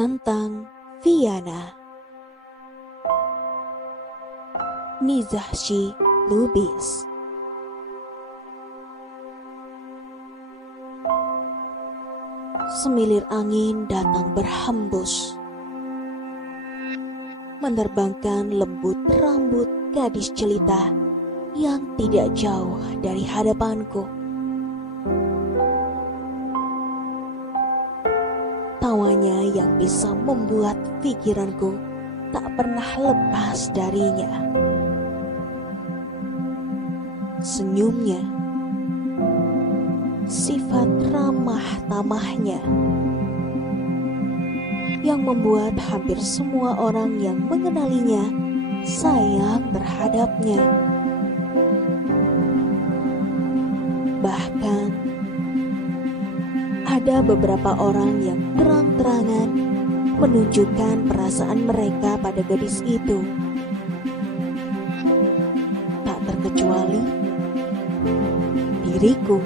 Tentang Viana. Nizahshi Lubis. Semilir angin datang berhembus, menerbangkan lembut rambut gadis jelita yang tidak jauh dari hadapanku. Tawanya yang bisa membuat pikiranku tak pernah lepas darinya. Senyumnya, sifat ramah tamahnya yang membuat hampir semua orang yang mengenalinya sayang terhadapnya. Bahkan ada beberapa orang yang terang-terangan menunjukkan perasaan mereka pada gadis itu. Tak terkecuali diriku.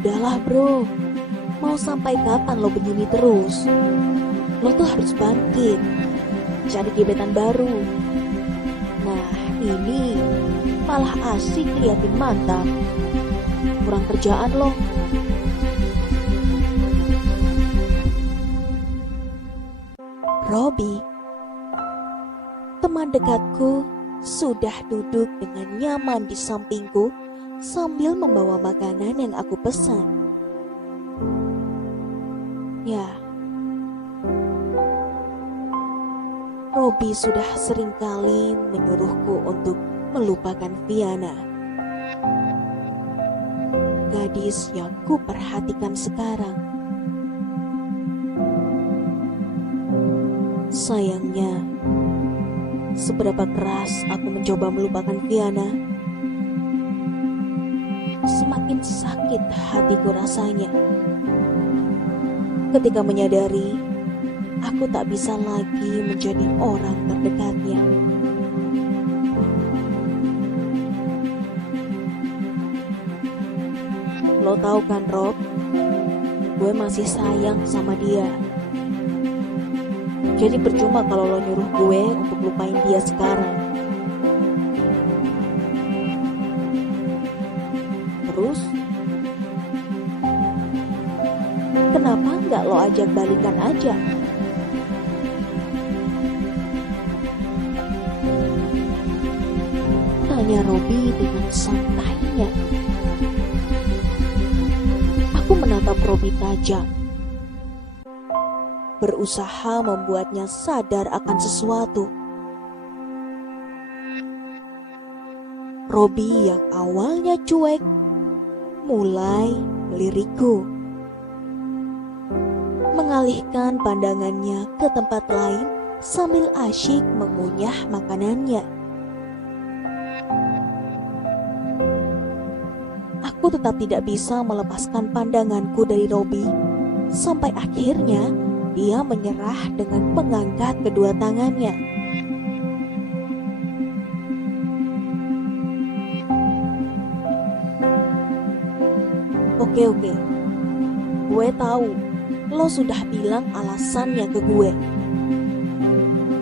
Udahlah bro, mau sampai kapan lo begini terus? Lo tuh harus bangkit, cari gebetan baru. Nah ini malah asik liatin mantan. Kurang kerjaan lo. Robi, teman dekatku, sudah duduk dengan nyaman di sampingku sambil membawa makanan yang aku pesan. Ya, Robi sudah seringkali menyuruhku untuk melupakan Viana, gadis yang ku perhatikan sekarang. Sayangnya, seberapa keras aku mencoba melupakan Viana, semakin sakit hatiku rasanya ketika menyadari aku tak bisa lagi menjadi orang terdekatnya. Lo tahu kan Rob, gue masih sayang sama dia. Jadi percuma kalau lo nyuruh gue untuk lupain dia sekarang. Terus, kenapa nggak lo ajak balikan aja? Tanya Robi dengan santainya. Aku menatap Robi tajam, berusaha membuatnya sadar akan sesuatu. Robi yang awalnya cuek mulai melirikku, mengalihkan pandangannya ke tempat lain sambil asyik mengunyah makanannya. Aku tetap tidak bisa melepaskan pandanganku dari Robi sampai akhirnya dia menyerah dengan mengangkat kedua tangannya. Oke, gue tahu lo sudah bilang alasannya ke gue,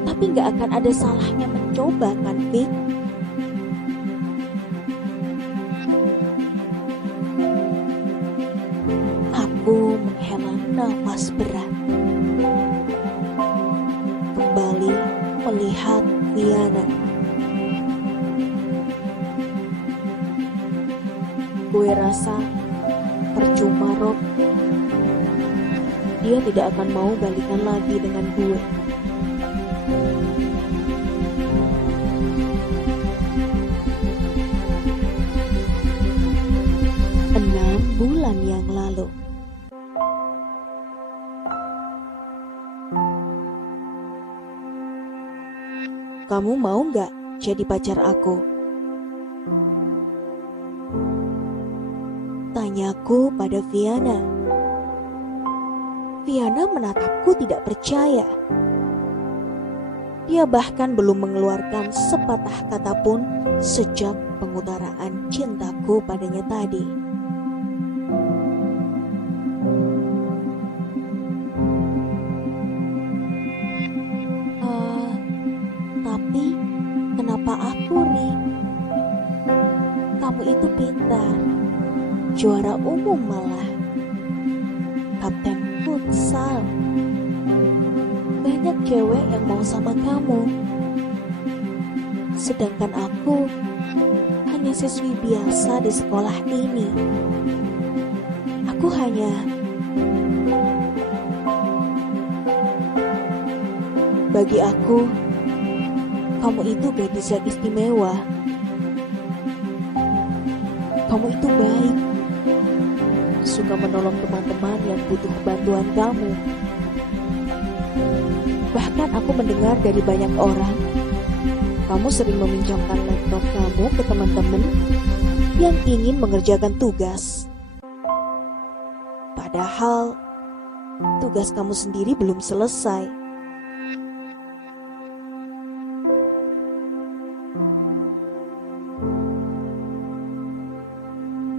tapi gak akan ada salahnya mencoba kan, Vic? Aku menghela nafas berat, kembali melihat Viana. Gue rasa percuma Rob, dia tidak akan mau balikan lagi dengan gue. Enam bulan yang lalu. Kamu mau gak jadi pacar aku? Tanyaku pada Viana. Viana menatapku tidak percaya. Dia bahkan belum mengeluarkan sepatah kata pun sejak pengutaraan cintaku padanya tadi. Tapi kenapa aku, Ri? Kamu itu pintar, juara umum malah, kapten futsal. Banyak cewek yang mau sama kamu. Sedangkan aku hanya siswi biasa di sekolah ini. Aku bagi aku, kamu itu gadis yang istimewa. Kamu itu baik, suka menolong teman-teman yang butuh bantuan kamu. Bahkan aku mendengar dari banyak orang, kamu sering meminjamkan laptop kamu ke teman-teman yang ingin mengerjakan tugas. Padahal tugas kamu sendiri belum selesai.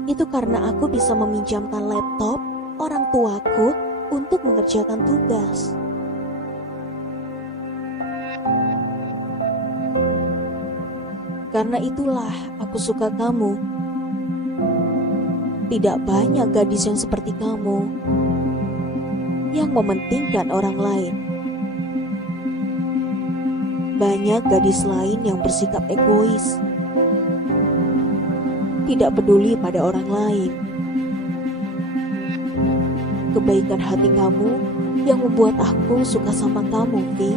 Itu karena aku bisa meminjamkan laptop orang tuaku untuk mengerjakan tugas. Karena itulah aku suka kamu. Tidak banyak gadis yang seperti kamu, yang mementingkan orang lain. Banyak gadis lain yang bersikap egois, tidak peduli pada orang lain. Kebaikan hati kamu yang membuat aku suka sama kamu, Vi.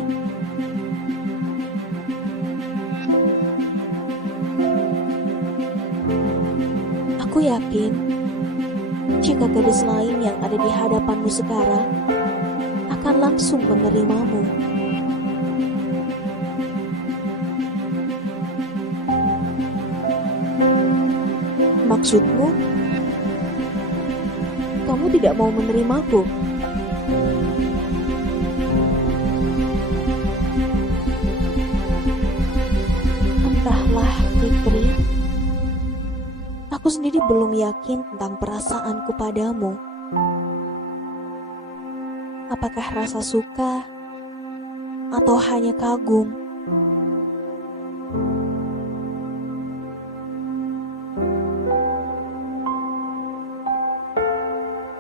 Aku yakin jika gadis lain yang ada di hadapanmu sekarang akan langsung menerimamu. Maksudmu, kamu tidak mau menerimaku? Entahlah, Fitri. Aku sendiri belum yakin tentang perasaanku padamu. Apakah rasa suka atau hanya kagum?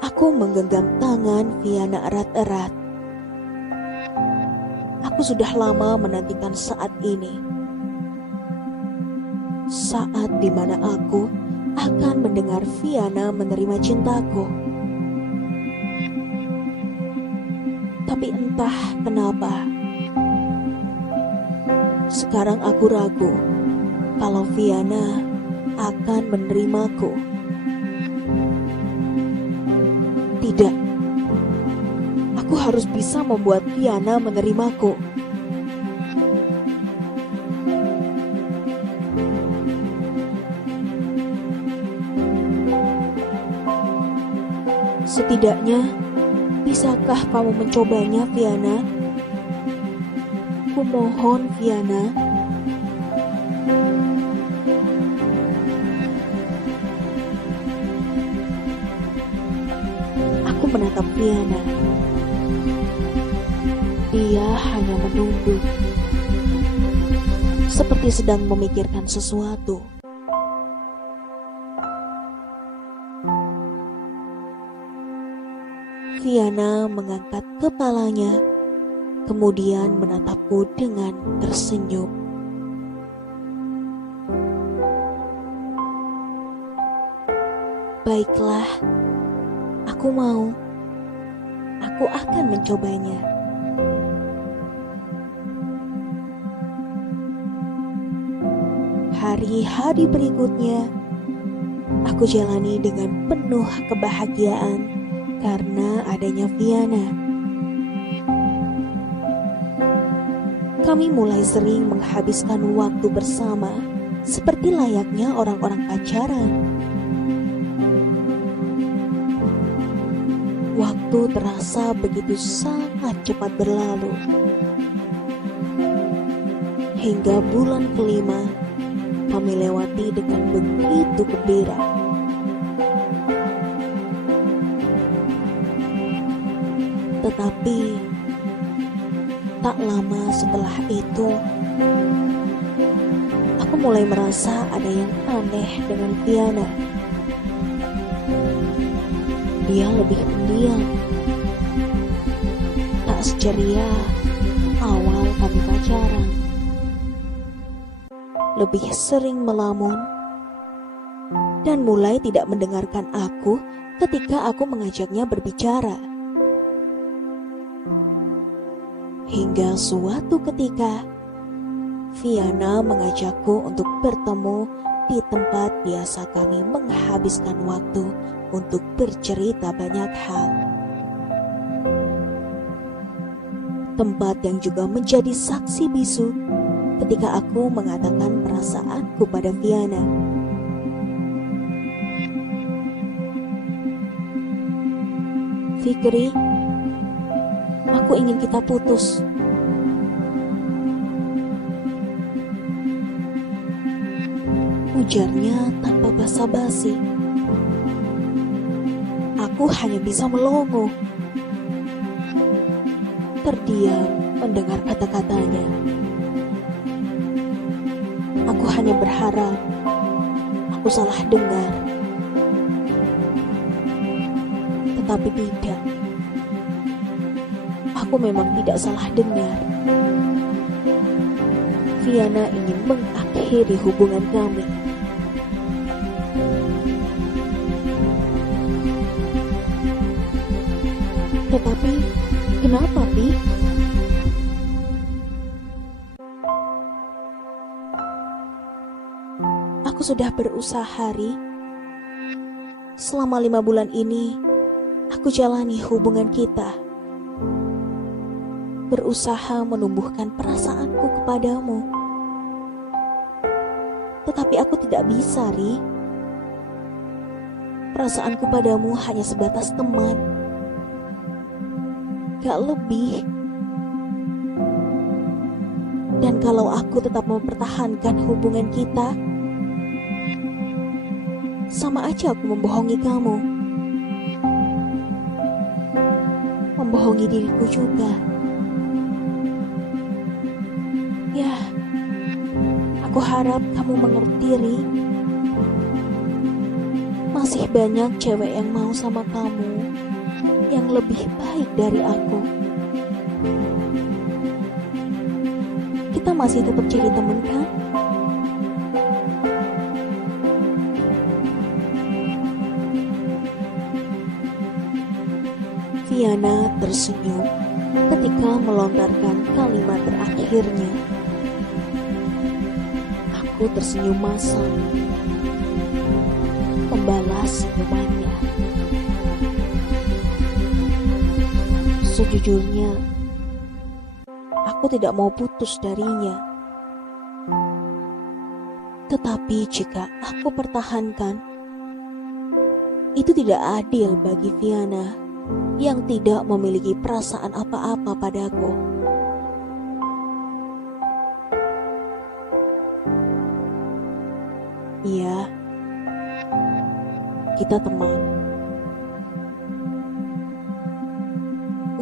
Aku menggenggam tangan Viana erat-erat. Aku sudah lama menantikan saat ini. Saat di mana aku akan mendengar Viana menerima cintaku. Tapi entah kenapa, sekarang aku ragu kalau Viana akan menerimaku. Tidak, aku harus bisa membuat Viana menerimaku. Setidaknya, bisakah kamu mencobanya, Viana? Kumohon, Viana. Aku menatap Viana. Dia hanya menunduk, seperti sedang memikirkan sesuatu. Viana mengangkat kepalanya, kemudian menatapku dengan tersenyum. Baiklah, aku mau. Aku akan mencobanya. Hari-hari berikutnya, aku jalani dengan penuh kebahagiaan karena adanya Viana. Kami mulai sering menghabiskan waktu bersama seperti layaknya orang-orang pacaran. Waktu terasa begitu sangat cepat berlalu. Hingga bulan kelima, kami lewati dengan begitu gembira. Tetapi, tak lama setelah itu, aku mulai merasa ada yang aneh dengan Viana. Dia lebih pendiam, tak seceria awal kami pacaran. Lebih sering melamun dan mulai tidak mendengarkan aku ketika aku mengajaknya berbicara. Hingga suatu ketika, Viana mengajakku untuk bertemu di tempat biasa kami menghabiskan waktu untuk bercerita banyak hal. Tempat yang juga menjadi saksi bisu ketika aku mengatakan perasaanku pada Viana. Fikri, aku ingin kita putus. Ujarnya tanpa basa-basi. Aku hanya bisa melongo, terdiam mendengar kata-katanya. Aku hanya berharap aku salah dengar, tetapi tidak. Aku memang tidak salah dengar. Viana ingin mengakhiri hubungan kami. Tetapi, kenapa, Pi? Aku sudah berusaha, Ri. Selama 5 bulan ini, aku jalani hubungan kita. Berusaha menumbuhkan perasaanku kepadamu. Tetapi aku tidak bisa, Ri. Perasaanku padamu hanya sebatas teman. Gak lebih. Dan kalau aku tetap mempertahankan hubungan kita, sama aja aku membohongi kamu. Membohongi diriku juga. Ya, aku harap kamu mengerti, Ri. Masih banyak cewek yang mau sama kamu yang lebih baik dari aku. Kita masih tetap jadi teman, kan? Viana tersenyum ketika melontarkan kalimat terakhirnya. Aku tersenyum masam, membalas senyumannya. Sejujurnya, aku tidak mau putus darinya. Tetapi jika aku pertahankan, itu tidak adil bagi Viana yang tidak memiliki perasaan apa-apa padaku. Iya, kita teman.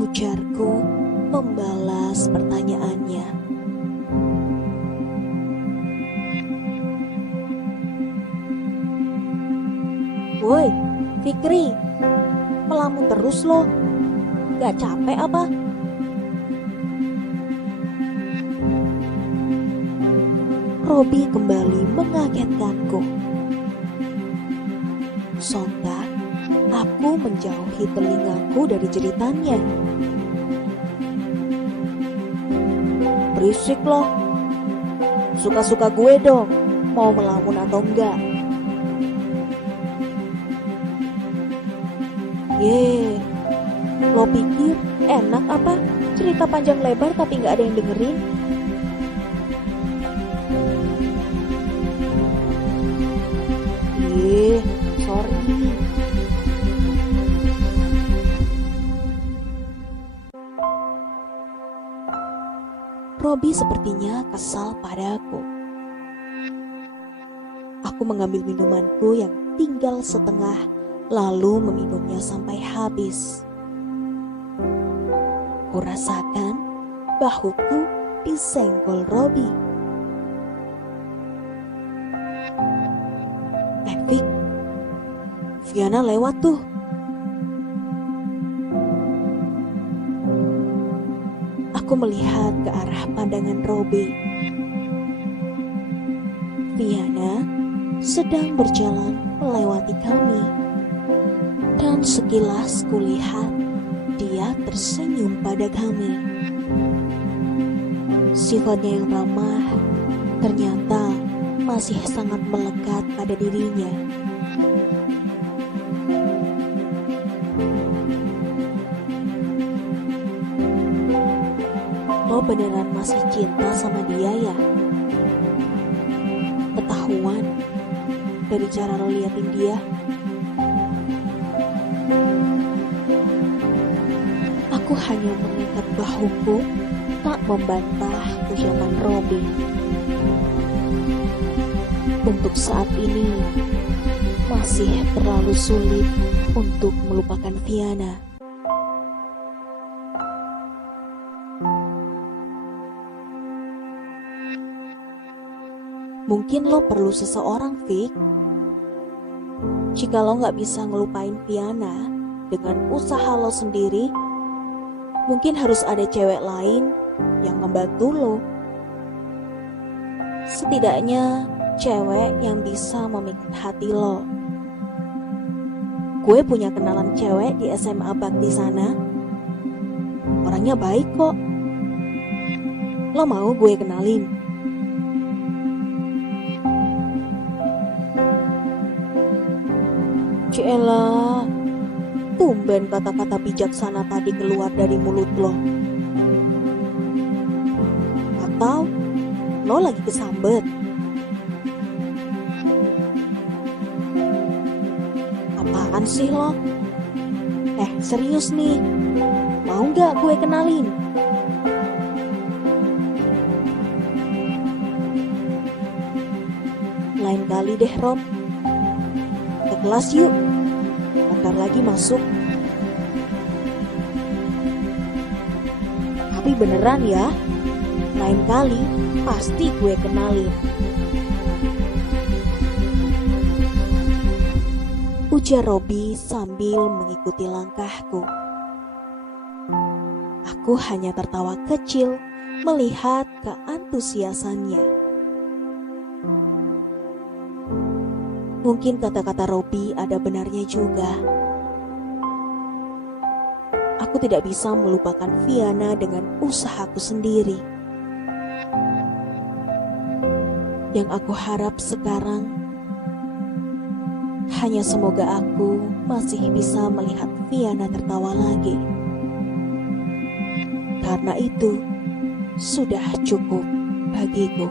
Ujarku membalas pertanyaannya. Woi, Fikri, melamun terus lo. Gak capek apa? Robi kembali mengagetkanku. Sontak, aku menjauhi telingaku dari jeritannya. Berisik loh. Suka-suka gue dong, mau melamun atau enggak. Lo pikir enak apa cerita panjang lebar tapi gak ada yang dengerin? Sorry. Robby sepertinya kesal padaku. Aku mengambil minumanku yang tinggal setengah, lalu meminumnya sampai habis. Kurasakan bahuku disenggol Robby. Vic, Viana lewat tuh. Aku melihat ke arah pandangan Robby. Viana sedang berjalan melewati kami. Dan sekilas kulihat dia tersenyum pada kami. Sifatnya yang ramah ternyata masih sangat melekat pada dirinya. Lo beneran masih cinta sama dia ya? Ketahuan dari cara lo liatin dia. Aku hanya mengikat bahuku, tak membantah ucapan Robby. Untuk saat ini masih terlalu sulit untuk melupakan Viana. Mungkin lo perlu seseorang, Vic. Jika lo gak bisa ngelupain Viana dengan usaha lo sendiri, mungkin harus ada cewek lain yang membantu lo. Setidaknya cewek yang bisa memikat hati lo. Gue punya kenalan cewek di SMA Bakti sana. Orangnya baik kok. Lo mau gue kenalin? Ciela, tumben kata-kata bijaksana tadi keluar dari mulut lo. Atau lo lagi kesambet? Apaan sih lo? Serius nih, mau gak gue kenalin? Lain kali deh, Rob. Ke kelas yuk, bentar lagi masuk. Tapi beneran ya, lain kali pasti gue kenalin. Ujar Robby sambil mengikuti langkahku. Aku hanya tertawa kecil melihat keantusiasannya. Mungkin kata-kata Robby ada benarnya juga. Aku tidak bisa melupakan Viana dengan usahaku sendiri. Yang aku harap sekarang hanya semoga aku masih bisa melihat Viana tertawa lagi. Karena itu sudah cukup bagiku.